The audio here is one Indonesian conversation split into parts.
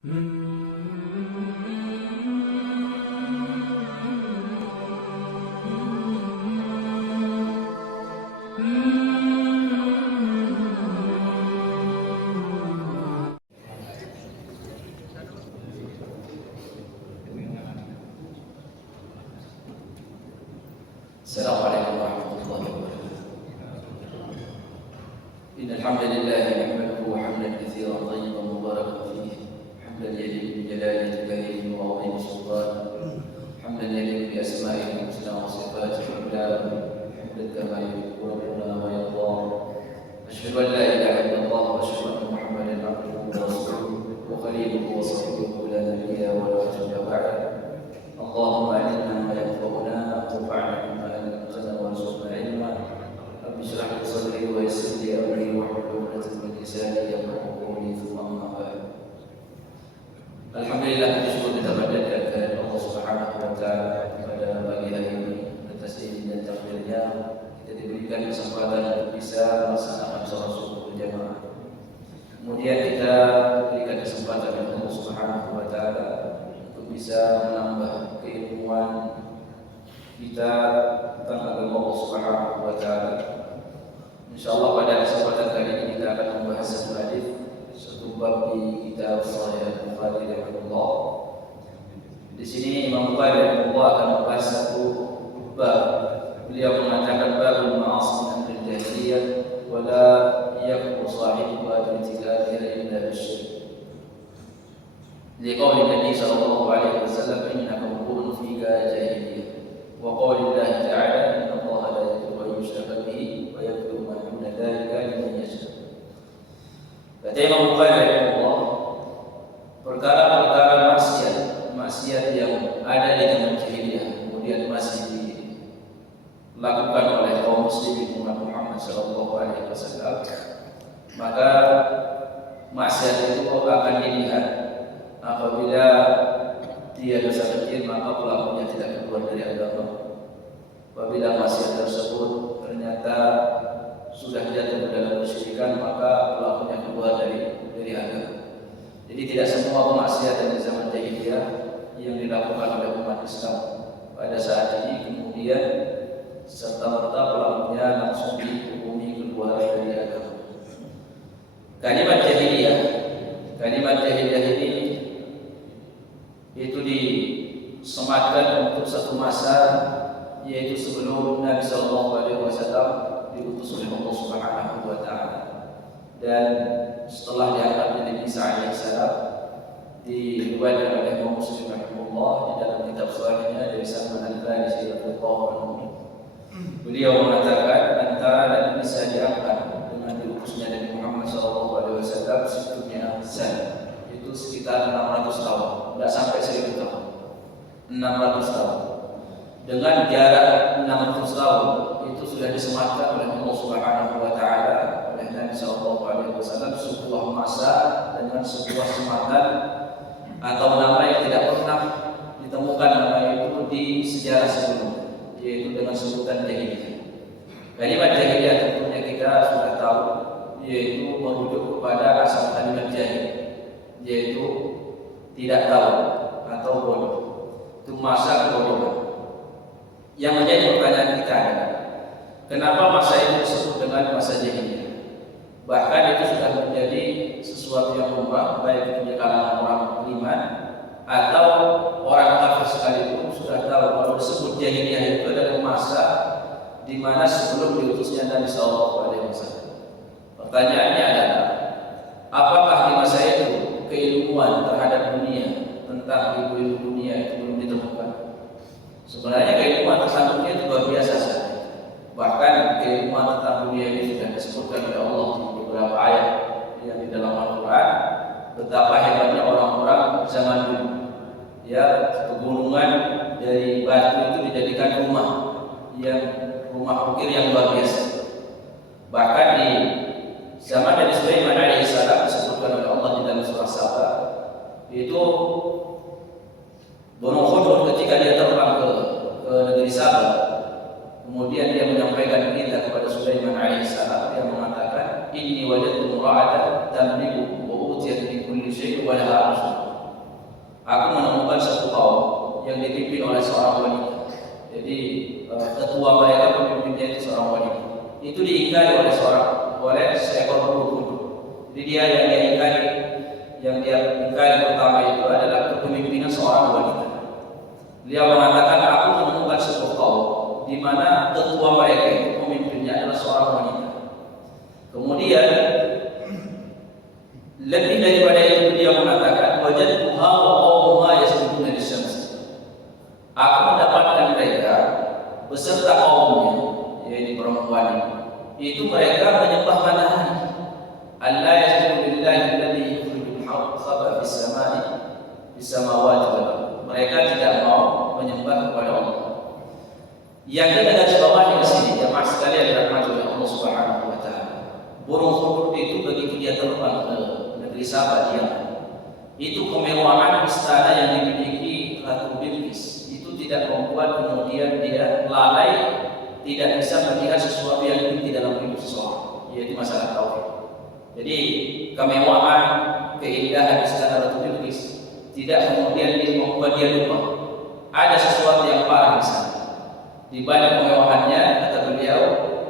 Assalamualaikum warahmatullahi wabarakatuh. Innal hamdalillah nahmaduhu hamdan katsiran tayyiban mubarakan fihi. Hamdan yaliqu bi jalali wajhihi wa 'azimi sultanihi. Hamdan yaliqu bi asma'ihi husna wa sifatihi ula. Hamdan kama yuhibbu rabbuna wa yarda. Asyhadu an la ilaha illallah wa asyhadu anna Muhammadan 'abduhu wa rasuluhu wa khaliluhu wa safiyuhu la nabiyya wa la rasulya ba'da. Allahumma alimna ma yanfa'una wanfa'na bima 'allamtana warzuqna 'ilma. Rabbi shrah li sadri wa yassir li amri wahlul 'uqdatam min lisani yafqahu qawli. Tsumma amma ba'd. Alhamdulillah, bersyukur kita panjatkan kehadirat Allah Subhanahu wa taala pada pagi hari ini. Atas izin dan takdirnya kita diberikan kesempatan untuk bisa melaksanakan salat subuh berjamaah. Kemudian kita diberikan kesempatan oleh Allah Subhanahu wa taala untuk bisa menambah keilmuan kita tentang agama Allah Subhanahu wa taala. Insyaallah pada kesempatan kali ini kita akan membahas satu hadis, satu bab di kitab Sahih Bukhari rahimahullah. Di sini Imam Bukhari rahimahullah akan membahas satu bab. Beliau mengatakan babul ma'asi min al-jahiliyah wa la yakfur sahibuha bi ittiqadiha illa bisyirk. Liqauli Nabi sallallahu alaihi wasallam innakum qulun fika jahiliyah. Wa qauli Allah ta'ala inna Allah la yaghfiru an yushraka bihi wa yaghfiru ma duna dzalika liman yasha. Kata Imam Bukhari rahimahullah, perkara-perkara maksiat yang ada di zaman jahiliyah kemudian masih dilakukan oleh kaum muslimin umat Muhammad sallallahu alaihi wasallam, maka maksiat itu akan dilihat apabila dia dosa kecil maka pelakunya tidak keluar dari agama. Apabila maksiat tersebut ternyata sudah jatuh ke dalam kesyirikan maka pelakunya keluar dari agama. Jadi tidak semua kemaksiatan di zaman jahiliyah yang dilakukan oleh umat Islam pada saat ini kemudian serta-merta pelakunya langsung dihukumi keluar dari agama. Kalimat jahiliyah ini itu disematkan untuk satu masa, yaitu sebelum Nabi sallallahu alaihi wasallam diutus oleh Allah Subhanahu wa taala, dan setelah diangkat Nabi Isa alaihi salam. Diriwayatkan oleh Imam Muslim rahimahullah di dalam kitab sahihnya dari Salman Al-Farisi radhiyallahu anhu. Beliau mengatakan antara Nabi Isa diangkat dengan diutusnya Nabi Muhammad sallallahu alaihi wasallam sekitar itu sekitar 600 tahun, tidak sampai 1000 tahun. 600 tahun. Dengan jarak 600 tahun itu sudah disematkan oleh Allah Subhanahu wa taala oleh Nabi sallallahu alaihi wasallam sebuah masa dengan sebuah sematan atau nama yang tidak pernah ditemukan nama itu di sejarah sebelumnya, yaitu dengan sebutan jahiliyah. Kalimat jahiliyah tentunya kita sudah tahu, yaitu merujuk kepada asal kalimat jahil, yaitu tidak tahu atau bodoh. Itu masa kebodohan. Yang menjadi pertanyaan kita adalah kenapa masa itu disebut dengan masa jahiliyah? Bahkan itu sudah menjadi sesuatu yang lumrah, baik itu di kalangan orang beriman atau orang kafir sekalipun sudah tahu kalau disebut jahiliyah itu adalah masa di mana sebelum diutusnya Nabi sallallahu alaihi wasallam. Pertanyaannya adalah apakah di masa itu keilmuan terhadap dunia tentang ilmu dunia itu belum ditemukan? Sebenarnya keilmuan tentang dunia itu luar biasa saja. Bahkan keilmuan tentang dunia ini sudah disebutkan oleh Allah di beberapa ayat yang di dalam Al-Quran, betapa hebatnya orang-orang zaman dulu. Ya, pegunungan dari batu itu dijadikan rumah ukir yang luar biasa. Bahkan di zaman Nabi Sulaiman alaihissalam disebutkan oleh Allah di dalam surah Saba, itu Burung Khudud ketika dia terbang ke negeri Saba, kemudian dia menyampaikan berita kepada Sulaiman alaihissalam. Dia mengatakan, inni wajadtu imra'atan tamliku wa utiyat min kulli syai'in wa laha arshun. aku menemukan satu kaum yang dipimpin oleh seorang wanita. Jadi ketua mereka, pemimpinnya itu seorang wanita. Itu diingkari oleh seekor burung. Jadi yang dia ingkari pertama itu adalah kepemimpinan seorang wanita. Dia mengatakan, aku menemukan sebuah kaum di mana ketua mereka itu pemimpinnya adalah seorang wanita. Kemudian lebih daripada itu dia mengatakan, wajadtuha wa qaumuha yasjuduna lisyams. Aku mendapatkan mereka beserta kaumnya, yaitu perempuan itu mereka menyembah matahari. Allah yasjudu lillahi alladhi yukhrijul khab'a fis samawati wal ardh. Mereka tidak mau menyembah kepada Allah. Yang kita garis bawahi di sini, jemaah sekalian dirahmati oleh Allah Subhanahu wa taala. Burung khurud itu begitu dia terbang ke negeri Saba, itu kemewahan istana yang dimiliki Ratu Bilqis itu tidak membuat kemudian dia lalai, tidak bisa melihat sesuatu yang inti dalam hidup seseorang, yaitu masalah tauhid. Jadi kemewahan, keindahan istana Ratu Bilqis tidak kemudian membuat dia lupa ada sesuatu yang parah di sana. Di balik kemewahannya, kata beliau,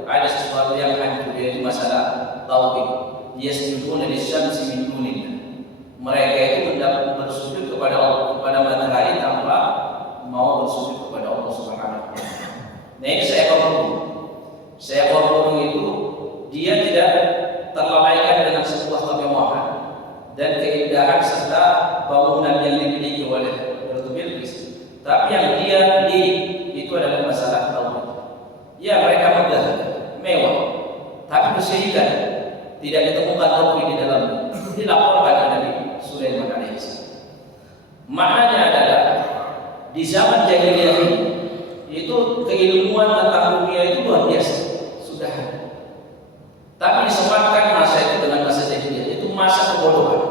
ada sesuatu yang hancur, yaitu masalah tauhid. Yasjuduna lisyamsi min dunillah. Mereka itu bersujud kepada Allah, kepada matahari tanpa mau bersujud kepada Allah Subhanahu wa taala. Nah, ini seekor burung. Seekor burung itu dia tidak terlalaikan dengan sebuah kemewahan dan keindahan serta bangunan yang dimiliki oleh Ratu Bilqis. Tapi yang dia itu adalah masalah tauhid. Ya, mereka megah, mewah, tapi kesyirikan tidak ditemukan tauhid di dalamnya. Dilaporkan oleh Nabi Sulaiman alaihissalam. Maknanya adalah di zaman jahiliyah ini itu keilmuan tentang dunia itu luar biasa, sudah ada. Tapi disematkan masa itu dengan masa jahiliyah, itu masa kebodohan.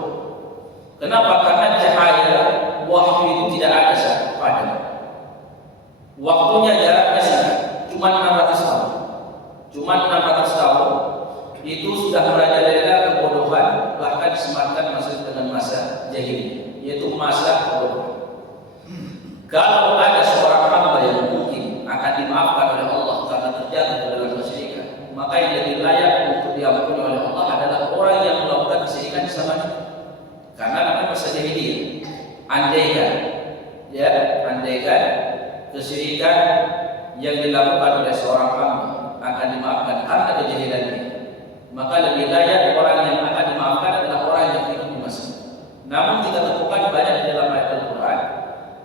Kenapa? Karena cahaya wahyu itu tidak ada padanya. Waktunya jaraknya singkat, cuma 600 tahun. Cuma 600 tahun itu sudah merajalela kebodohan, bahkan disematkan masa dengan masa jahiliyah, yaitu masa kebodohan. Kalau ada seorang hamba yang mungkin akan dimaafkan oleh Allah karena terjatuh dalam kesyirikan, maka yang lebih layak untuk diampuni oleh Allah adalah orang yang melakukan kesyirikan di zamannya. Karena namanya masa jahiliyah. Andaikan kesyirikan yang dilakukan oleh seorang hamba akan dimaafkan karena kejahilannya, maka lebih layak orang yang akan dimaafkan adalah orang yang hidup di masa. Namun kita temukan banyak di dalam ayat Al-Quran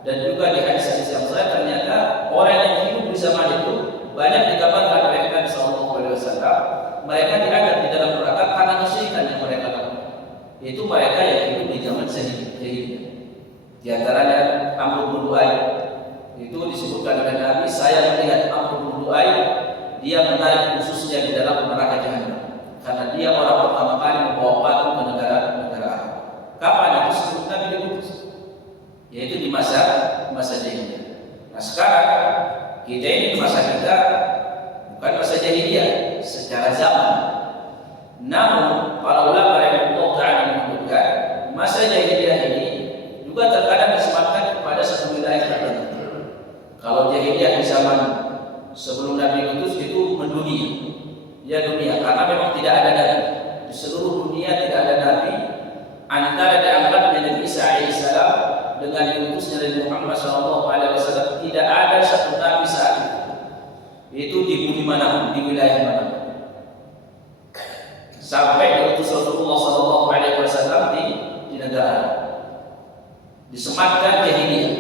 dan juga di hadis-hadis yang sahih, ternyata orang yang hidup di zaman itu banyak dikabarkan oleh Nabi Sallallahu Alaihi Wasallam, mereka diangkat di dalam neraka karena kesyirikan yang mereka lakukan. Yaitu mereka yang hidup di zaman jahiliyah. Di antaranya Amr bin Lu'ay, itu disebutkan oleh Nabi, saya melihat Amr bin Lu'ay dia menarik khususnya di dalam neraka jahanam karena dia orang pertama kali membawa batu ke negara Arab. Kapan itu? Sebelum Nabi diutus, yaitu di masa jahiliyah. Nah, sekarang kita ini masa kita bukan masa jahiliyah secara zaman. Namun para ulama yang Allah menyebutkan masa jahiliyah ini juga terkadang disematkan kepada satu wilayah tertentu. Kalau jahiliyah di zaman sebelum Nabi diutus itu mendunia, ya dunia, karena memang tidak ada nabi di seluruh dunia, tidak ada nabi. Antara diangkatnya Nabi Isa alaihissalam dengan diutusnya Nabi Muhammad SAW, tidak ada satu nabi saat itu di bumi mana, di wilayah mana, sampai diutus Rasulullah SAW di negara disematkan jahiliyah.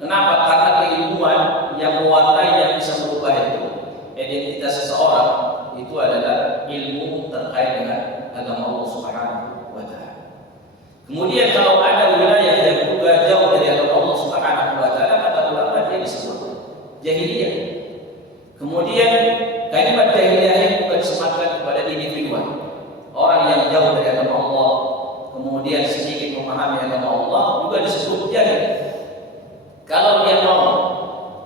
Kenapa? Karena keilmuan yang mewarnai yang bisa merubah itu identitas seseorang itu adalah ilmu terkait dengan agama Allah Subhanahu wa taala. Kemudian kalau ada wilayah yang juga jauh dari agama Allah Subhanahu wa taala, kata ulama dia disebut jahiliyah. Kemudian kalimat jahiliyah ini juga disematkan kepada individu, orang yang jauh dari agama Allah, kemudian sedikit memahami agama Allah, juga disebut jahil. Kalau dia mau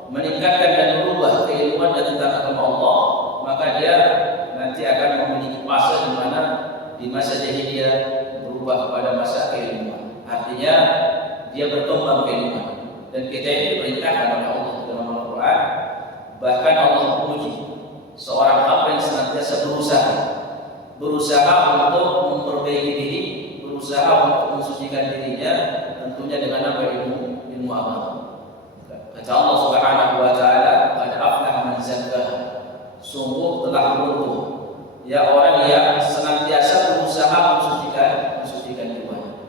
meningkatkan dan merubah keilmuan dan tentang agama Allah, maka dia nanti akan memiliki fase di mana di masa jahiliyah berubah kepada masa keilmuan. Artinya dia berkembang keilmuan. Dan kita ini diperintahkan oleh Allah dalam Al-Quran. Bahkan Allah memuji seorang hamba yang senantiasa berusaha untuk memperbaiki diri, berusaha untuk mensucikan dirinya, tentunya dengan apa? Ilmu agama. Kata Allah Subhanahu wa taala, "Qad aflaha man zakkaha." Sungguh telah beruntung ya orang yang senantiasa berusaha mensucikan jiwanya.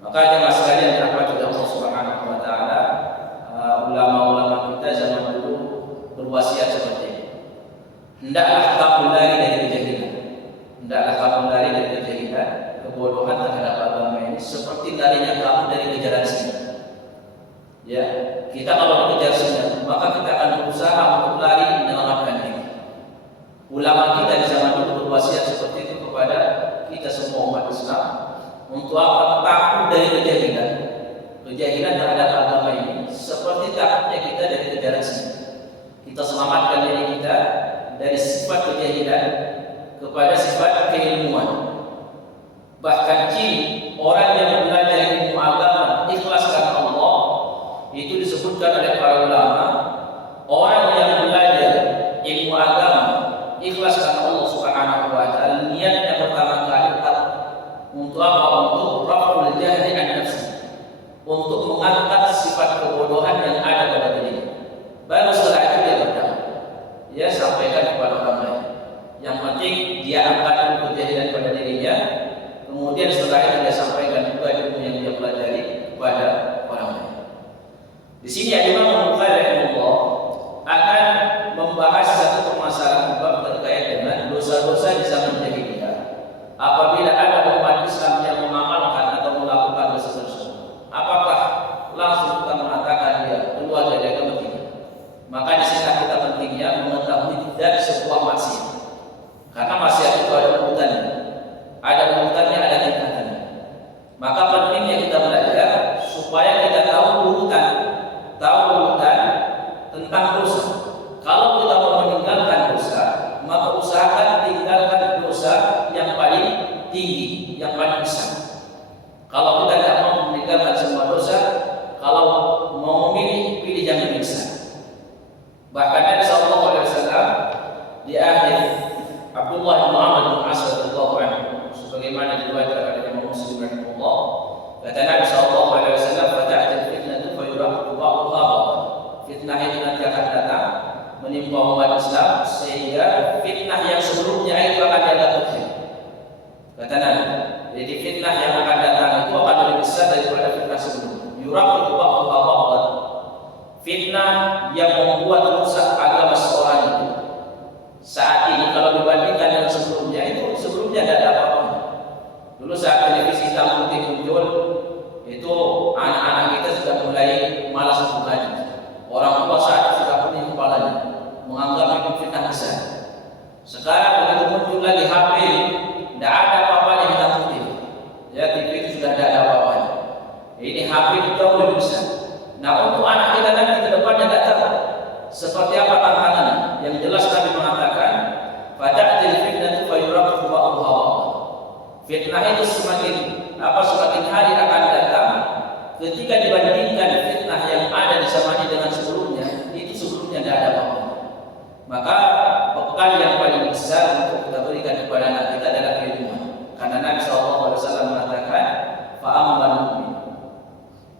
Maka jemaah sekalian dirahmati oleh Allah Subhanahu wa taala, ulama-ulama kita zaman dulu berwasiat seperti ini. Hendaklah kamu lari dari kejahilan. Hendaklah kamu lari dari kejahilan, kebodohan terhadap agama ini seperti larinya kamu dari kejaran singa. Ya, kita kalau dikejar singa, maka kita akan berusaha untuk lari menyelamatkan diri. Ulama kita di zaman dulu berwasiat seperti itu kepada kita semua umat Islam untuk apa? Takut dari kejahilan. Kejahilan terhadap agama ini seperti takutnya kita dari kejaran singa. Kita selamatkan diri kita dari sifat kejahilan kepada sifat keilmuan. Bahkan ciri orang yang belajar ilmu agama ikhlas karena Allah itu disebutkan oleh para ulama, orang yang belajar ilmu agama ikhlas karena Allah Subhanahu wa taala, niatnya pertama kali untuk apa? Untuk raf'ul jahli an nafsi, untuk mengangkat sifat kebodohan yang ada pada dirinya. Baru setelah itu dia berdakwah, dia sampaikan kepada orang lain. Yang penting dia angkat kejahilan pada dirinya, kemudian setelah itu dia sampaikan juga ilmu yang dia pelajari kepada orang lain. Di sini Imam Bukhari akan membahas satu permasalahan bab terkait dengan dosa-dosa di zaman jahiliyah. Apabila ada umat Islam yang mengamalkan atau melakukan dosa tersebut, apakah langsung kita mengatakan dia keluar dari agama kita? Maka di sini kita pentingnya mengetahui dari sebuah maksiat. Karena maksiat itu ada urutannya, ada tingkatannya. Maka pentingnya kita belajar supaya kita tahu urutan tentang dosa. Kalau kita mau meninggalkan dosa, maka usahakan tinggalkan dosa yang paling tinggi, yang paling besar. Kalau kita tidak mau meninggalkan semua dosa, kalau mau memilih, pilih yang lebih besar. Bahkan Nabi sallallahu alaihi wasallam di akhir Abdullah bin Amr bin As radhiyallahu anhu, sebagaimana diriwayatkan oleh Imam Muslim rahimahullah, kata Nabi sallallahu alaihi wasallam, "Fata'atil fitnatu fa yuraqu ba'daha." Fitnah itu nanti akan datang menimpa umat Islam sehingga fitnah yang sebelumnya itu akan dianggap kecil. Kata Nabi, jadi fitnah yang akan datang itu akan lebih besar daripada fitnah sebelumnya. Yuraqu ba'daha ba'dan. Fitnah yang membuat rusak agama seorang itu saat ini kalau dibandingkan dengan sebelumnya, itu sebelumnya tidak ada apa-apa. Dulu saat televisi hitam putih muncul, itu anak-anak kita sudah mulai malas untuk ngaji. Orang tua saat itu sudah pening kepalanya, menganggap itu fitnah besar. Sekarang begitu muncul lagi HP, tidak ada apa-apanya hitam putih. Ya, TV itu sudah tidak ada apa-apanya. Ini HP itu jauh lebih besar. Nah, untuk anak kita nanti ke depannya tidak tahu seperti apa tantangannya. Yang jelas Nabi mengatakan, "Fata'til fitnatu fa yuraqu ba'daha." Fitnah itu semakin hari akan datang ketika dibandingkan fitnah yang ada di zaman ini dengan sebelumnya, itu sebelumnya tidak ada apa-apa. Maka bekal yang paling besar untuk kita berikan kepada anak kita adalah keilmuan. Karena Nabi SAW mengatakan, "Fa'amman mu'min."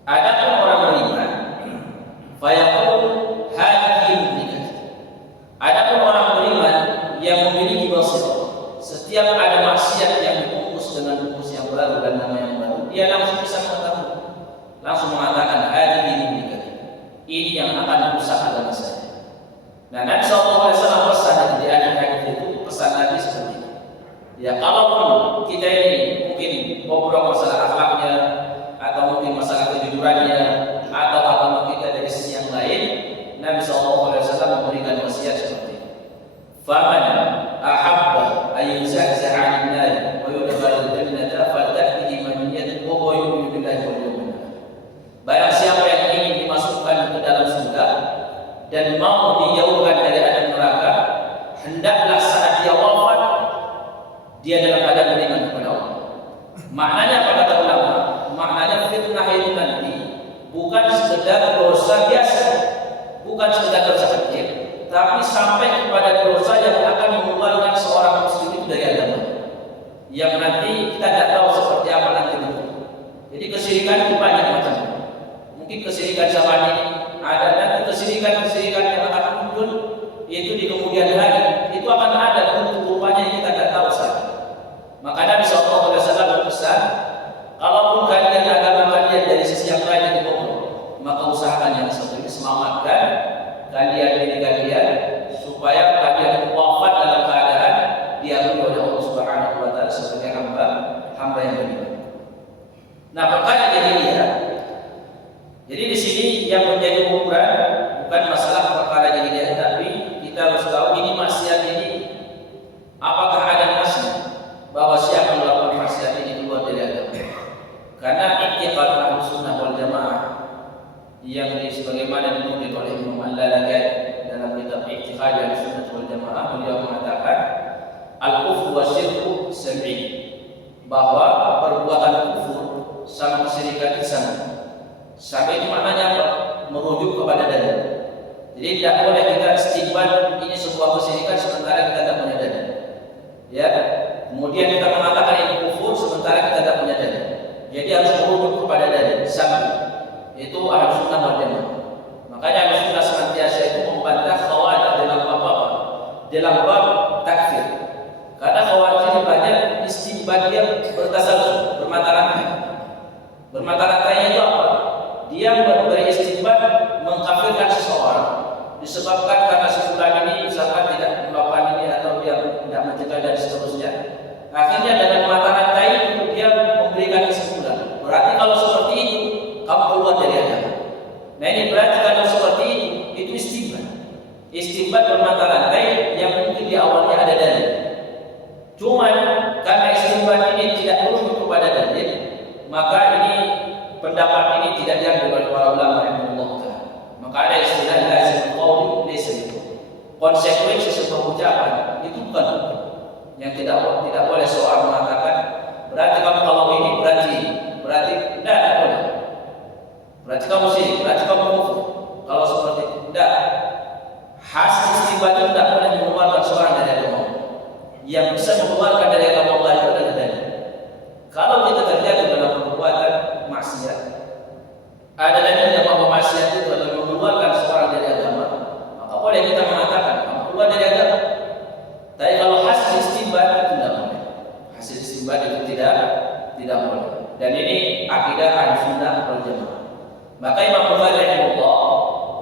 Adapun orang beriman, fayaqul hadhihi mu'minah. Adapun orang beriman yang memiliki basirah, setiap ada maksiat yang dibungkus dengan bungkus yang baru dan nama yang baru, dia langsung bisa mengetahui, langsung mengatakan hadhihi mu'minah. Ini yang akan merusak agama saya. Nah, Nabi SAW pesan di akhir hadis itu, pesan Nabi seperti ini. Ya, kalaupun kita ini mungkin ngobrol masalah akhlaknya, atau mungkin masalah kejujurannya, atau agama kita dari sisi yang lain, Nabi SAW memberikan wasiat seperti ini. Faman ahabba ayyuzahzaha 'anil nar wa yudkhalal jannata falta'tihi maniyatan wa huwa yu'minu billahi wal yawmil akhir. Barang siapa yang ingin dimasukkan ke dalam surga dan mau dijauhkan dari api neraka, hendaklah saat dia wafat dia dalam keadaan beriman kepada Allah. Maknanya apa kata ulama? Maknanya fitnah itu nanti sekedar dosa biasa, bukan sekedar dosa kecil, tapi sampai kepada dosa yang akan mengeluarkan seorang muslim itu dari agama, yang nanti kita tidak tahu seperti apa nanti bentuk. Jadi kesyirikan itu banyak macam. Mungkin kesyirikan zaman ini ada, nanti kesyirikan yang akan muncul itu di kemudian hari itu akan ada bentuk rupanya yang kita tidak tahu saja. Maka Nabi SAW berpesan, kalaupun kalian agama kalian dari sisi yang lain dibobol, maka usahakan yang satu ini, selamatkan diri kalian supaya kalian wafat dalam keadaan diakui oleh Allah Subhanahu wa taala sebagai hamba yang beriman. Nah, perkara jahiliyah. Jadi di sini yang menjadi ukuran bukan masalah perkara jahiliyah, tapi kita harus tahu ini maksiat ini apakah ada nasnya bahwa siapa melakukan maksiat ini keluar dari agama. Karena i'tiqad Ahlussunnah wal Jamaah yang sebagaimana dinukil oleh Imam Al-Lalakai dalam kitab I'tiqad Ahlussunnah wal Jamaah, beliau mengatakan al-kufru wasyirku sam'i, bahwa perbuatan kufur sama kesyirikan itu sama. Sama itu maknanya apa? Merujuk kepada dalil. Jadi tidak boleh kita istinbat ini sebuah kesyirikan sementara kita tidak punya dalil. Ya, kemudian kita mengatakan ini kufur sementara kita tidak punya dalil. Jadi harus merujuk kepada dalil. Sama. Itu Ahlussunnah wal Jamaah. Makanya Ahlussunnah senantiasa itu membantah khawarij dalam bab apa? Dalam bab takfir. Karena khawarij banyak istinbat dia bertasalsul, bermata-rantai. Bermata-rantainya itu apa? Dia beristinbat mengkafirkan seseorang disebabkan karena seseorang ini misalkan tidak melakukan ini atau dia tidak mencegah dan seterusnya. Akhirnya dengan mata rantai itu dia memberikan kesimpulan. Berarti kalau seperti itu kamu keluar dari agama. Nah ini berarti kalau seperti itu istinbat. Istinbat bermata rantai yang mungkin di awalnya ada dalil. Cuman karena istinbat ini tidak merujuk kepada dalil, maka ini pendapat ini tidak diambil oleh para ulama rahimahullah taala. Maka ada istilah lazimul qaul laysa biqaul. Konsekuensi sebuah ucapan itu bukan hukum. Yang tidak boleh seorang mengatakan berarti kamu kalau ini berarti tidak boleh. Berarti kamu syirik, berarti kamu kufur. Kalau seperti itu tidak. Hasil istinbat itu tidak boleh mengeluarkan seorang dari agama. Yang bisa mengeluarkan dari agama Allah itu adalah dalil. Kalau kita terjatuh dalam perbuatan maksiat, ada dalilnya bahwa maksiat itu adalah mengeluarkan seorang dari agama, maka boleh kita mengatakan kamu keluar dari agama. Tapi kalau hasil istinbat itu tidak boleh. Hasil istinbat itu tidak boleh. Dan ini akidah Ahlussunnah wal Jamaah. Maka Imam Bukhari rahimahullah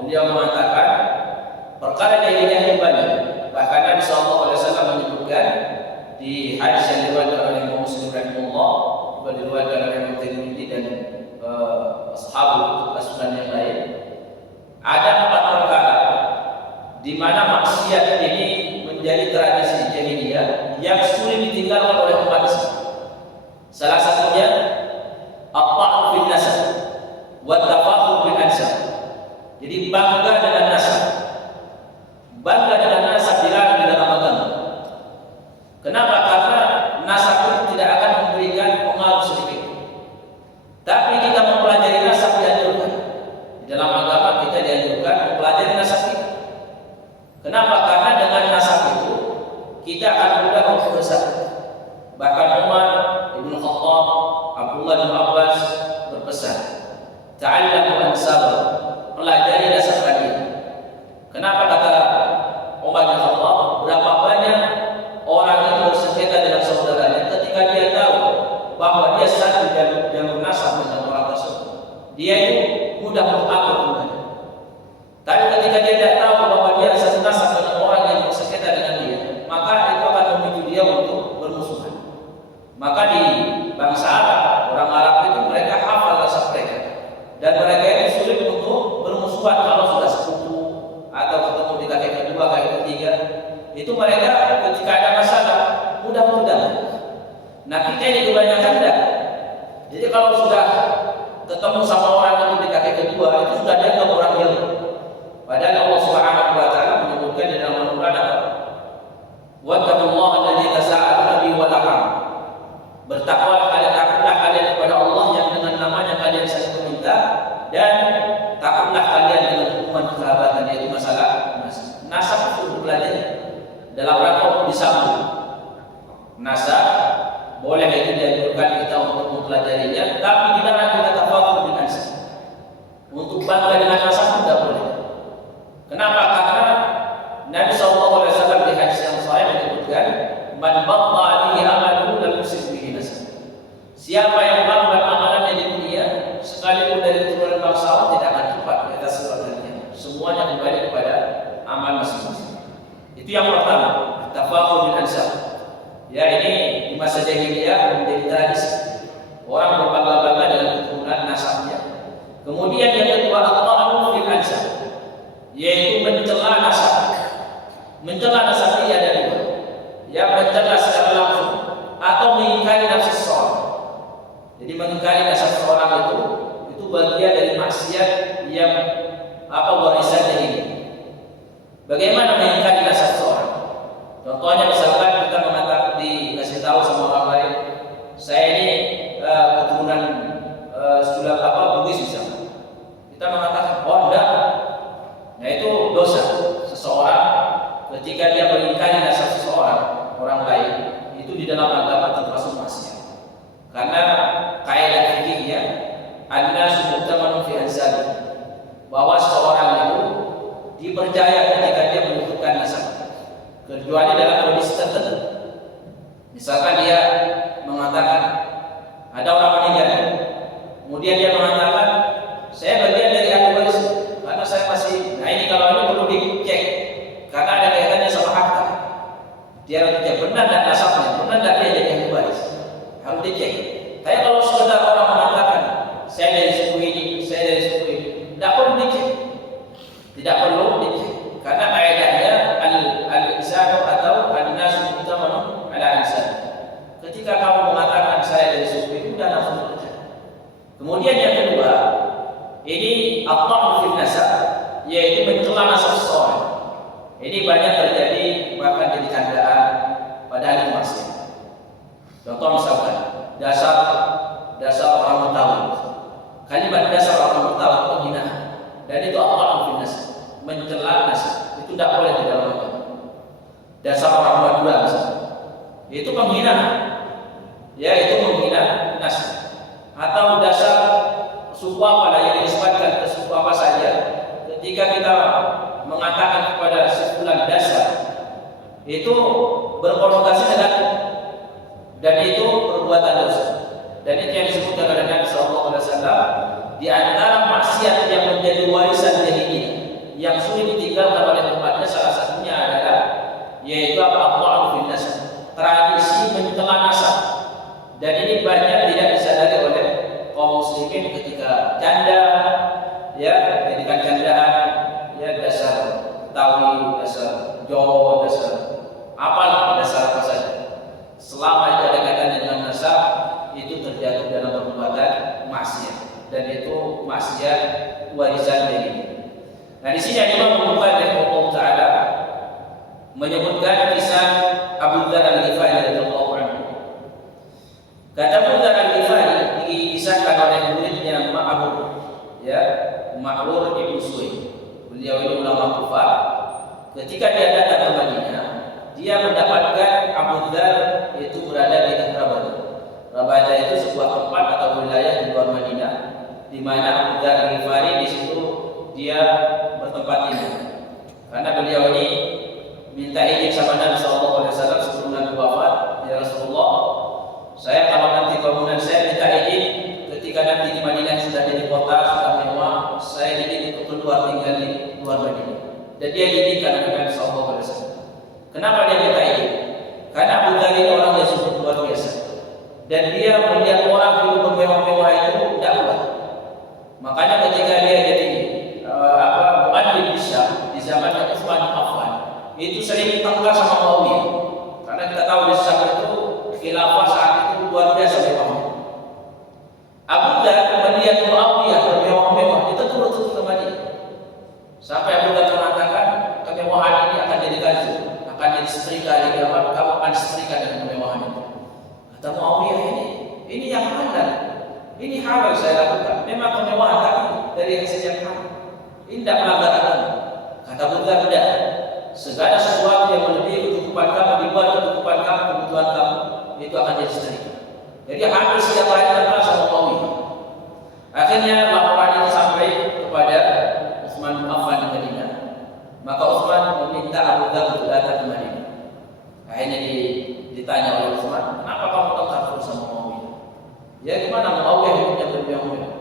beliau mengatakan perkara jahiliyah yang banyak. Bahkan Nabi SAW menyebutkan di hadis yang diriwayatkan oleh Imam Muslim rahimahullah, juga diriwayatkan oleh Imam Tirmidzi dan ashabul sunan yang lain, ada 4 perkara di mana maksiat ini menjadi tradisi jahiliyah yang sulit ditinggalkan oleh umat Islam. Salah satunya at-ta'nu fil nasab wa tafakhur bil ansab. Jadi bangga dengan nasab. Bangga dengan nasab dilarang di dalam agama. Kenapa? Karena nasab itu tidak akan memberikan pengaruh sedikit. Tapi kita mempelajari nasab dianjurkan. Di dalam agama kita dianjurkan mempelajari nasab kita. Kenapa? Karena dengan nasab itu kita akan mudah untuk besar. Bahkan Umar Ibn Khattab, Abdullah bin Abbas berpesan, ta'allamu ansab, pelajari nasab kalian. Kenapa kata Umar bin Khattab? Berapa banyak orang itu bersengketa dengan saudaranya ketika dia tahu bahwa dia satu jalur nasab dengan orang tersebut, dia itu mudah mengakur kembali. Tapi ketika dia tidak tahu bahwa dia satu nasab dengan orang yang bersengketa dengan dia, maka itu akan memicu dia untuk bermusuhan. Maka di bangsa Arab, orang Arab itu mereka hafal nasab mereka, dan mereka itu sulit untuk bermusuhan kalau sudah sepupu atau ketemu di kakek kedua, kakek ketiga. Itu mereka ketika ada masalah mudah-mudah. Nah kita ini kebanyakan enggak. Jadi kalau sudah ketemu sama orang itu di kakek kedua, itu sudah dianggap orang jauh. Padahal Allah Subhanahu wa taala menyebutkan di dalam Al-Qur'an apa? Wattaqullaha alladzi tasaaluna bihi wal arham. Bertakwalah kalian kepada Allah yang dengan namanya kalian saling meminta, dan takwa boleh itu dianjurkan kita untuk mempelajarinya, tapi dilarang kita tafakur bil ansab. Untuk bangga dengan nasab tidak boleh. Kenapa? Karena Nabi SAW di hadis yang sahih menyebutkan, man batta bihi amaluhu lam yusib bihi nasab. Siapa yang lambat amalannya di dunia, sekalipun dari keturunan bangsawan, tidak akan cepat di atas surganya. Semuanya kembali kepada amal masing-masing. Itu yang pertama, tafakur bil ansab. Ya, ini di masa jahiliyah menjadi tradisi. Orang berbangga-bangga dengan keturunan nasabnya. Kemudian yang kedua, at-ta'nu fil ansab, yaitu mencela nasab. Mencela nasab ini ada dua. Yang mencela secara langsung atau mengingkari nasab seseorang. Jadi mengingkari nasab seseorang itu bagian dari maksiat yang warisannya ini. Bagaimana mengingkari nasab seseorang? Contohnya misalkan kita mengatakan, dikasih tahu sama orang lain, saya ini keturunan sudah Bugis misalnya. Kita mengatakan, oh enggak. Nah itu dosa. Seseorang ketika dia mengingkari nasab seseorang, orang lain, itu di dalam agama termasuk maksiat. Karena kaidah fikihnya, an-nasu mu'tamanun fi ansab, bahwa seseorang itu dipercaya ketika dia menyebutkan nasab, kecuali dalam kondisi tertentu. Misalkan dia mengatakan ada orang meninggal, kemudian dia mengatakan saya bagian dari ahli waris karena saya masih. Nah ini kalau ini perlu dicek karena ada kaitannya sama harta. Dia harus dicek benar dan nasabnya, benar dan dia jadi ahli waris, harus dicek. Tapi kalau sekedar orang mengatakan saya dari suku ini, saya dari suku ini, tidak perlu dicek, tidak perlu dicek. Karena kaidahnya al-insanu atau an-nasu mu'tamanun ala insan. Ketika kamu mengatakan saya dari suku itu, sudah langsung percaya. Kemudian yang kedua, ini at-ta'nu fil nasab, yaitu mencela nasab seseorang. Ini banyak terjadi, bahkan jadi candaan pada ahli maksiat. Contoh misalkan dasar orang Betawi. Kalimat dasar orang Betawi itu hinaan, dan itu at-ta'nu fil nasab, mencela nasab. Itu tidak boleh di dalam agama. Dasar orang Madura misalnya, itu penghinaan, yaitu menghina nasab. Atau dasar suku apa yang dinisbatkan ke suku apa saja, ketika kita mengatakan kepada sebulan dasar, itu berkonotasi dengan, dan itu perbuatan dosa. Dan itu yang disebutkan oleh Nabi SAW, di antara maksiat yang menjadi warisan jahiliyah yang sulit ditinggalkan oleh umatnya, salah satunya adalah yaitu at-ta'nu fil nasab, tradisi mencela nasab. Dan ini banyak tidak disadari oleh kaum muslimin ketika canda, ya, jadikan candaan, ya, dasar Betawi, dasar Jawa, dasar apalah, dasar apa saja. Selama itu ada kaitannya dengan nasab, itu terjatuh dalam perbuatan maksiat, dan itu maksiat warisan ini. Nah di sini Imam Bukhari rahimahullah taala menyebutkan kisah Abu Dzar Al-Ghifari radhiyallahu anhu. Kata Abu Dzar Al-Ghifari dikisahkan oleh muridnya Ma'rur, ya, Ma'rur Ibnu Suwaid. Beliau ini ulama Kufah. Ketika dia datang ke Madinah, dia mendapatkan Abu Dzar itu berada di Rabada. Rabada itu sebuah tempat atau wilayah di luar Madinah, di mana Abu Dzar Al-Ghifari di situ dia bertempat tinggal. Karena beliau ini minta izin sama Nabi SAW sebelum Nabi wafat, ya Rasulullah, saya kalau nanti bangunan saya minta izin ketika nanti di Madinah sudah jadi kota, sudah mewah, saya izin untuk keluar tinggal di luar Madinah. Dan dia diizinkan oleh Nabi SAW. Kenapa dia minta izin? Karena Abu Dzar ini orang yang sungguh luar biasa, dan dia melihat orang hidup bermewah-mewah itu tidak kuat. Makanya ketika dia jadi muadzin di Syam di zamannya Utsman bin Affan, itu sering tengkar sama Muawiyah. Karena kita tahu di Syam itu khilafah saat itu luar biasa mewahnya. Abu Dzar melihat Muawiyah bermewah-mewah, itu turut-turut ke Madinah. Sampai Abu Dzar mengatakan, kemewahan ini akan jadi gaji, akan jadi setrika di kiamat, kamu akan setrika dengan kemewahan itu. Kata Muawiyah, ini yang halal, ini halal saya lakukan. Memang kemewahan tapi dari hasil yang halal. Ini tidak melanggar agama. Kata Abu Dzar, tidak. Segala sesuatu yang melebihi kecukupan kamu, di luar kecukupan kamu, kebutuhan kamu, itu akan jadi setrika. Jadi hampir setiap hari tentara sama Muawiyah. Akhirnya laporan itu sampai kepada Utsman bin Affan di Madinah. Maka Utsman meminta Abu Dhar untuk datang ke Madinah. Akhirnya ditanya oleh Utsman, kenapa kamu tetap terus sama Muawiyah? Ya gimana Muawiyah hidupnya berbiang-biang?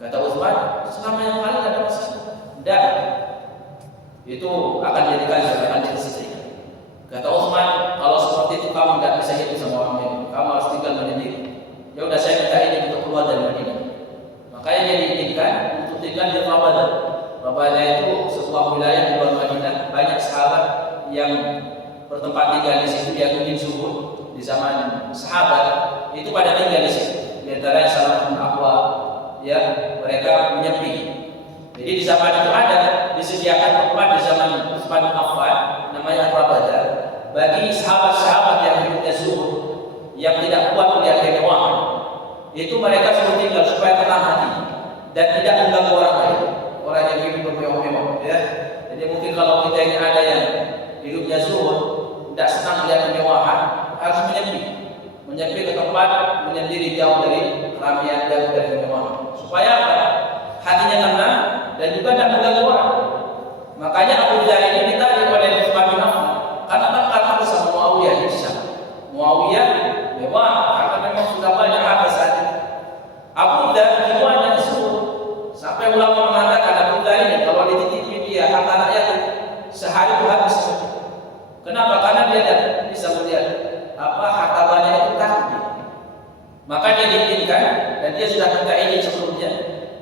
Kata Utsman, selama yang lain ada masalah. Tidak. Itu akan dijadikan sebagai kesetrikaan. Kata Utsman, kalau seperti itu kamu tidak bisa hidup sama orang lain. Kamu harus tinggal menyendiri. Ya udah saya minta ini untuk keluar dari Madinah. Makanya dia diizinkan untuk tinggal di Rabadah. Rabadah itu sebuah wilayah di luar Madinah. Banyak sahabat yang bertempat tinggal di situ. Dia mungkin subuh di zaman sahabat itu pada tinggal di situ. Di antara Salam bin Aqwa, ya mereka menyepi. Jadi di zaman itu ada disediakan tempat di zaman Utsman bin Affan namanya Rabadah bagi sahabat-sahabat yang hidupnya zuhud, yang tidak kuat melihat kemewahan. Itu mereka suruh tinggal supaya tenang hati dan tidak mengganggu orang lain, orang yang hidup bermewah-mewah, ya. Jadi mungkin kalau kita ini ada yang hidupnya zuhud, tidak senang melihat kemewahan, harus menyepi ke tempat menyendiri jauh dari keramaian, jauh dari kemewahan, supaya apa? Hatinya tenang dan juga tidak mengganggu orang. Makanya Abu Dhar ini ditarik oleh Utsman bin Affan karena tangkap terus sama Muawiyah di sana. Muawiyah mewah karena memang sudah banyak harta saat itu. Abu Dhar jiwanya zuhud sampai ulama mengatakan Abu Dhar ini kalau dititipi dia harta rakyat sehari itu habis. Kenapa? Karena dia tidak bisa melihat apa harta banyak itu takut. Maka dia diizinkan dan dia sudah minta izin sebelumnya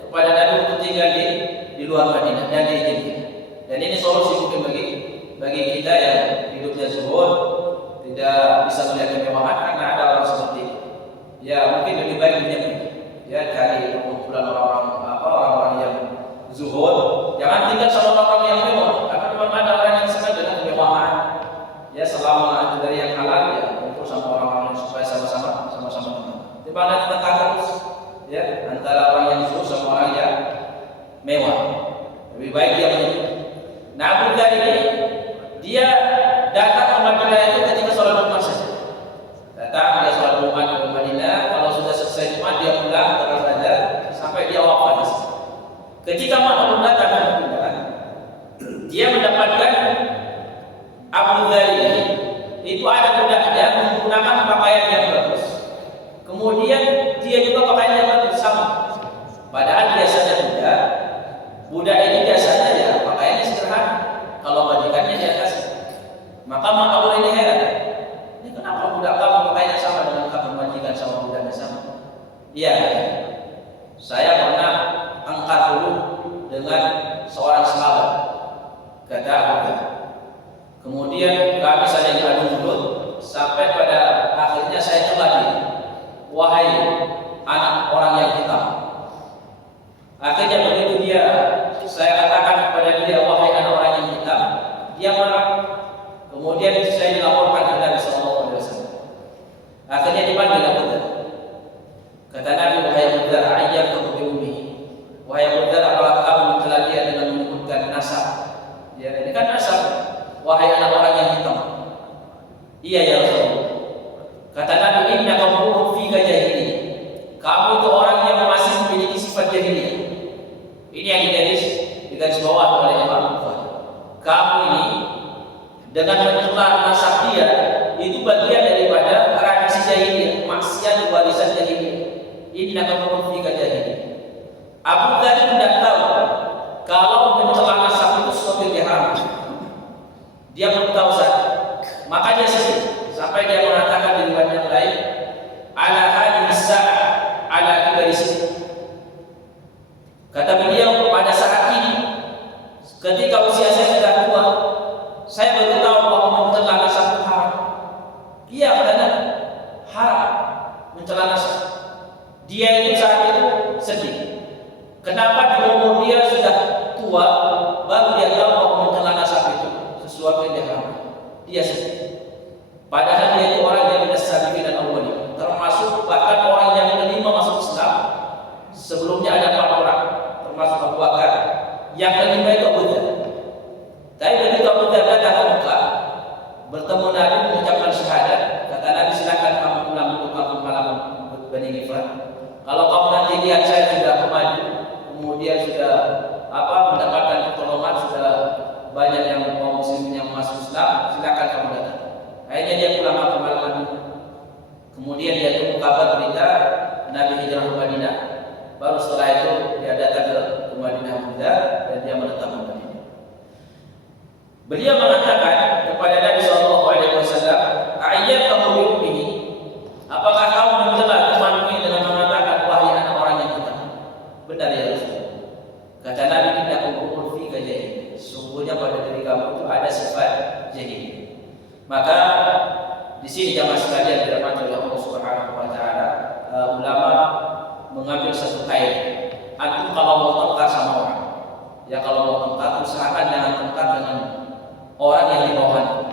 kepada Nabi untuk tinggal di luar Madinah dan diizinkan. Dan ini solusi mungkin bagi kita yang hidupnya zuhud, tidak bisa melihat kemewahan karena ada orang seperti itu. Ya mungkin lebih baik menyepi, ya cari perkumpulan orang-orang yang zuhud. Jangan tinggal sama orang yang mewah, karena memang ada orang yang senang dengan kemewahan. Ya selama itu dari yang halal, ya kumpul sama orang-orang supaya sama-sama tenang. Di mana kita terus, ya antara orang yang zuhud sama orang yang mewah. Lebih baik dia menyepi. Nah Abu Dhar ini dia datang ke Madinah itu ketika sholat Jumat saja. Datang dia sholat Jumat ke Madinah. Kalau sudah selesai Jumat dia pulang ke Rabadah sampai dia wafat. Ketika Abu datang ke Madinah, dia mendapatkan Abu Dhar ini itu ada budaknya menggunakan pakaian yang bagus. Kemudian dia juga pakaian yang bagus sama. Padahal biasanya budak ini biasanya ya pakaiannya sederhana. Kalau majikannya di atas. Maka Abu ini heran. Ini kenapa budak kamu pakaiannya sama dengan kamu majikan sama budaknya sama? Iya. Saya pernah angkat dulu dengan seorang sahabat. Kata Abu Dhar. Kemudian kami saling adu mulut sampai pada akhirnya saya celah dia. Wahai anak orang yang hitam. Akhirnya begitu saya katakan kepada dia, wahai anak orang yang hitam, dia marah. Kemudian saya dilaporkan ke Nabi Sallallahu Alaihi Wasallam. Akhirnya dipanggil Abu Dhar. Kata Nabi, wahai Abu Dhar, ayyatuhu bi ummihi. Wahai Abu Dhar, apakah kamu mencela dia dengan menyebutkan nasab? Ya, ini kan nasab. Wahai anak orang yang hitam. Iya ya Rasulullah. Kata Nabi, innaka murun fi jahiliyah. Kamu itu orang yang masih memiliki sifat jahiliyah. Ini yang digaris bawah oleh Imam Bukhari. Kamu ini dengan mencela nasab dia itu bagian daripada tradisi jahiliyah, maksiat warisan jahiliyah. Innaka murun fi jahiliyah. Abu Dhar tidak tahu kalau mencela nasab itu sesuatu yang diharamkan. Dia belum tahu saja. Maka dia sedih sampai dia mengatakan di riwayat yang lain, ala hadhihi sa'ah ala kibarisi. Kata beliau, pada saat ini ketika usia saya sudah tua, saya baru tahu bahwa mencela nasab itu haram. Iya katanya haram mencela nasab. Dia itu saat itu sedih. Kenapa di umur dia sudah tua baru dia tahu bahwa mencela nasab itu sesuatu yang diharamkan. Dia sedih. Padahal dia itu orang yang sabiqin dan awwalin, termasuk bahkan orang yang kelima masuk Islam. Sebelumnya ada 4 orang, termasuk Abu Bakar. Yang kelima itu Abu Dhar. Tapi begitu Abu Dhar datang ke Mekah, bertemu Nabi mengucapkan syahadat, kata Nabi, silakan kamu pulang dulu kampung halaman. Bani Ghifar. Kalau kamu nanti lihat saya sudah maju, kemudian sudah mendapatkan pertolongan, sudah banyak yang kaum muslimin yang masuk Islam, silakan kamu datang. Akhirnya dia pulang ke Madinah. Kemudian dia tunggu kabar berita Nabi hijrah ke Madinah. Baru setelah itu dia datang ke Madinah Muda dan dia menetap di Madinah. Beliau mengatakan kepada Nabi Shallallahu Alaihi Wasallam, "Ayyat kamu ini? Apakah kamu mencela temanmu ini dengan mengatakan wahai anak orang yang kita?" Benar ya Rasul. Kata Nabi, "Tidak kumpul fi kajahil." Sungguhnya pada diri kamu itu ada sifat jahil. Maka di sini jamaah sekalian dirahmati oleh Allah Subhanahu wa taala, ulama mengambil satu kaidah. Antum kalau mau tengkar sama orang, ya kalau mau tengkar usahakan jangan tengkar dengan orang yang di bawah antum.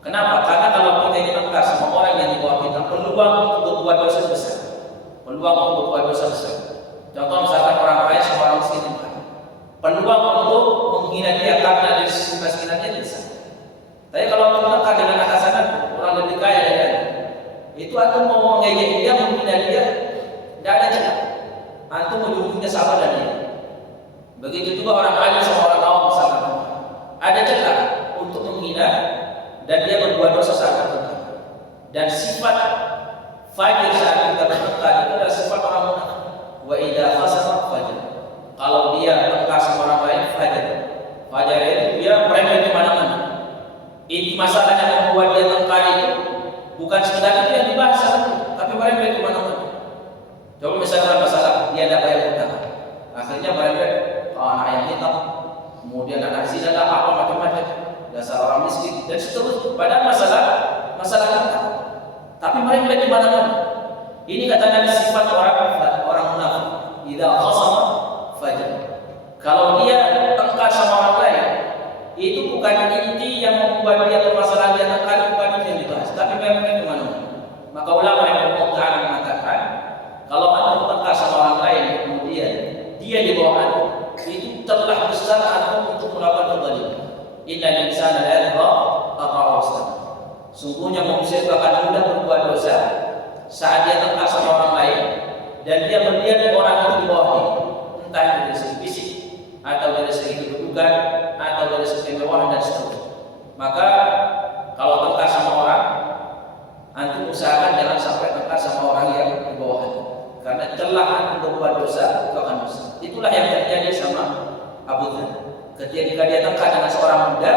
Kenapa? Karena kalau kita ini tengkar sama orang yang di bawah kita, peluang untuk berbuat dosa besar. Peluang untuk berbuat dosa besar. Contoh misalkan orang kaya sama orang miskin tengkar. Peluang untuk menghina dia karena dari sisi kemiskinannya besar. Tapi kalau tengkar dengan atasan orang lebih kaya dari anda, itu antum mau mengejek dia, menghina dia, tidak ada celah. Antum ujung-ujungnya sabar dan dia. Begitu juga orang alim sama orang awam misalkan, ada celah untuk menghina dan dia berbuat dosa saat bertengkar. Dan sifat fajir saat kita bertengkar itu adalah sifat orang munafik. Wa idza khasama fajir. Kalau dia bertengkar sama orang lain, fajir. Fajir itu dia merembet di mana-mana. Inti masalah yang membuat dia tengkar itu bukan sekedar itu yang dibahas, tapi merembet di mana-mana. Coba misalkan masalah dia ada bayar hutang, akhirnya merembet ayam hitam, kemudian anak zina lah apa macam-macam, dasar orang miskin dan seterusnya. Padahal masalah hutang, tapi merembet di mana-mana. Ini kata Nabi sifat orang munafik. Idza khasama fajr. Kalau dia tengkar sama orang lain, itu bukan inti yang membuat dia permasalahan dia tengkar, bukan itu yang dibahas, tapi merembet di mana-mana. Maka ulama yang mengatakan, kalau antum tengkar sama orang lain, kemudian dia di bawah antum, itu telah besar antum untuk melakukan kezaliman. Innal insana la yatgha ar-ra'sa. Sungguhnya manusia itu akan mudah berbuat dosa saat dia tengkar sama orang lain dan dia melihat orang itu di bawah dia, entah itu dari segi fisik atau dari segi kedudukan atau dari segi kemewahan dan seterusnya. Maka kalau tengkar sama orang, antum usahakan jangan sampai tengkar sama orang yang di bawah antum. Karena celah untuk berbuat dosa itu akan dosa. Itulah yang terjadi sama Abu Dzar. Ketika dia tengkar dengan seorang muda,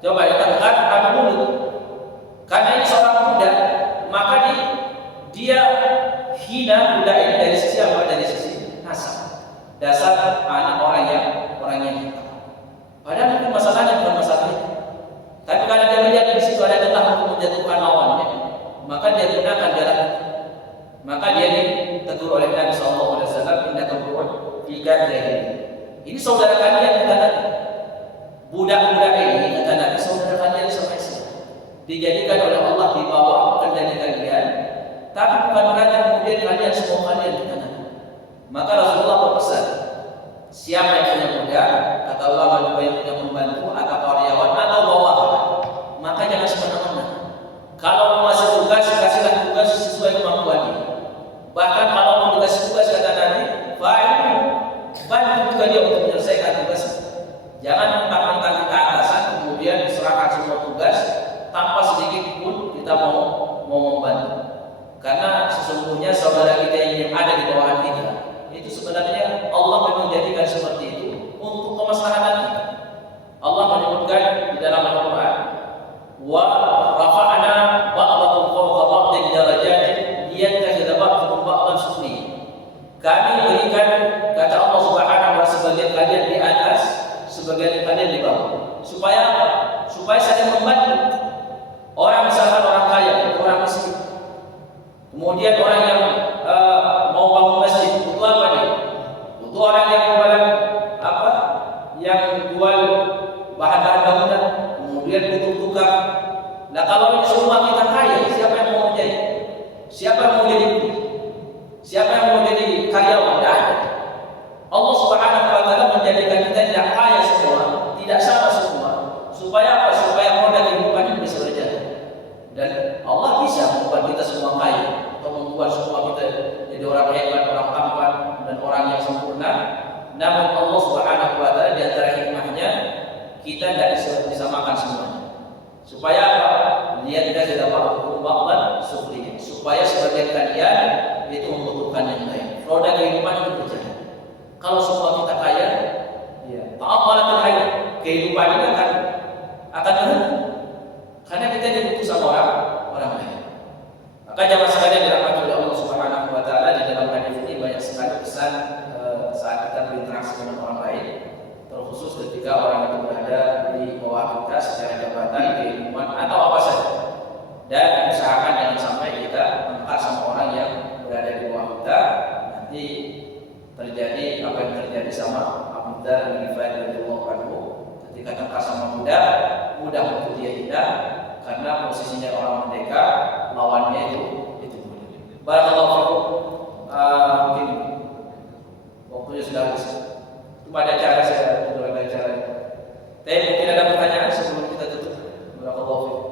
coba dia tengkar adu mulut. Karena ini seorang muda, maka dia hina muda ini dari sisi apa? Dari sisi nasab. Dasar anak orang yang hitam. Padahal mungkin masalahnya bukan masalah itu. Tapi karena dia melihat di situ ada celah untuk menjatuhkan lawannya, maka dia gunakan jalan. Maka dia ditegur oleh Nabi Sallallahu Alaihi Wasallam, "Inna kaburun ikan jahil." Ini saudara kalian kata Nabi. Budak-budak ini kata Nabi saudara kalian sama Islam. Dijadikan oleh Allah di bawah kendali kalian, tapi bukan berarti kemudian kalian semua kalian kata Nabi. Maka Rasulullah berpesan, siapa yang punya budak, kata ulama juga yang punya pembantu atau karyawan atau bawahan, maka jangan semena-mena. Kalau masih tugas, kasihlah tugas sesuai kemampuannya. Bahkan kalau mau dikasih tugas kata Nabi, bantu juga dia untuk menyelesaikan tugas. Jangan mentang-mentang kita atasan kemudian diserahkan semua tugas tanpa sedikit pun kita mau membantu. Karena sesungguhnya saudara kita yang ada di bawah kita itu sebenarnya Allah memang jadikan seperti itu untuk kemaslahatan kita. Allah menyebutkan di dalam Al-Quran, wa rafa'na ba'dakum fawqa ba'din darajatin liyattakhidha ba'dukum ba'dan sukhriya. Kami berikan, kata Allah Subhanahu wa taala, sebagian kalian di atas, sebagian kalian di bawah. Supaya apa? Supaya saling membantu. Orang misalkan orang kaya, orang miskin. Kemudian orang yang mau bangun masjid, butuh apa dia? Butuh orang yang jualan apa? Yang jual bahan-bahan bangunan. Kemudian butuh tukang. Nah kalau ini semua kita kaya, siapa yang mau jadi? Siapa yang mau jadi? Siapa yang mau jadi karyawan? Tidak ada. Allah Subhanahu wa taala menjadikan kita tidak kaya semua, tidak sama semua. Supaya apa? Supaya roda kehidupan ini bisa berjalan. Dan Allah bisa membuat kita semua kaya atau membuat semua kita jadi orang hebat, orang tampan, dan orang yang sempurna. Namun Allah Subhanahu wa taala di antara hikmahnya kita tidak disamakan semuanya. Supaya apa? Lihat kita tidak hukum ba'dan sufli. Supaya sebagian kalian itu membutuhkan yang lain. Roda kehidupan itu berjalan. Kalau semua kita kaya, ya, ta'ammalatul hayy, kehidupan ini akan berhenti. Karena kita dibutuh sama orang lain. Maka jamaah sekalian dirahmati oleh Allah Subhanahu wa taala, di dalam hadis ini banyak sekali pesan saat kita berinteraksi dengan orang lain, terkhusus ketika orang itu berada di bawah kita secara jabatan, keilmuan atau apa saja. Dan usahakan jangan sampai kita mengangkat sama orang yang berada di bawah kita, nanti terjadi apa yang terjadi sama Abu Dzar al-Ghifari radhiyallahu anhu. Ketika tengkar sama mudah untuk dia hilang karena posisinya orang merdeka, lawannya itu mudah. Barakallahu fikum. Mungkin waktunya sudah habis. Cuma ada cara saya untuk ada cara. Tapi mungkin ada pertanyaan sebelum kita tutup. Barakallahu fikum.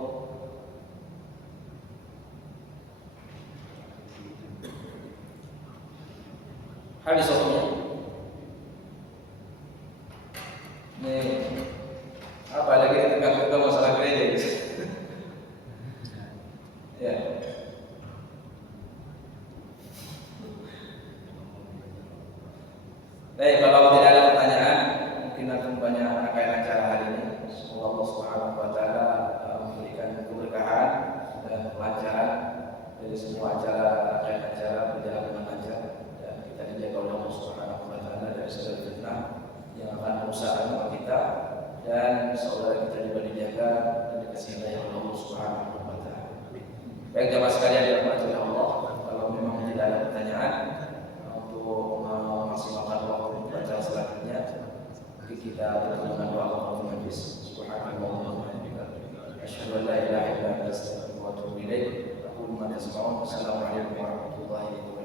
Habis waktunya. Nih, apa lagi tegang-tegang masalah gereja guys? Ya. Baik, kalau tidak ada pertanyaan, mungkin akan banyak rangkaian acara hari ini. Semoga Allah Subhanahu wa taala memberikan keberkahan dan kelancaran dari semua rangkaian acara berjalan dengan lancar, dan kita dijaga oleh Allah Subhanahu wa taala dari segala fitnah yang akan merusak agama kita, dan saudara kita juga dijaga dan dikasihi oleh Allah Subhanahu wa taala. Baik jamaah sekalian dirahmati oleh Allah, kalau memang tidak ada pertanyaan untuk memaksimalkan waktu baca selanjutnya, mungkin kita tutup dengan doa kafaratul majlis. Subhanallah wa bihamdihi, asyhadu an la ilaha illa anta, astaghfiruka wa atubu ilaik. Aku ma tasma'un. Assalamualaikum warahmatullahi wabarakatuh.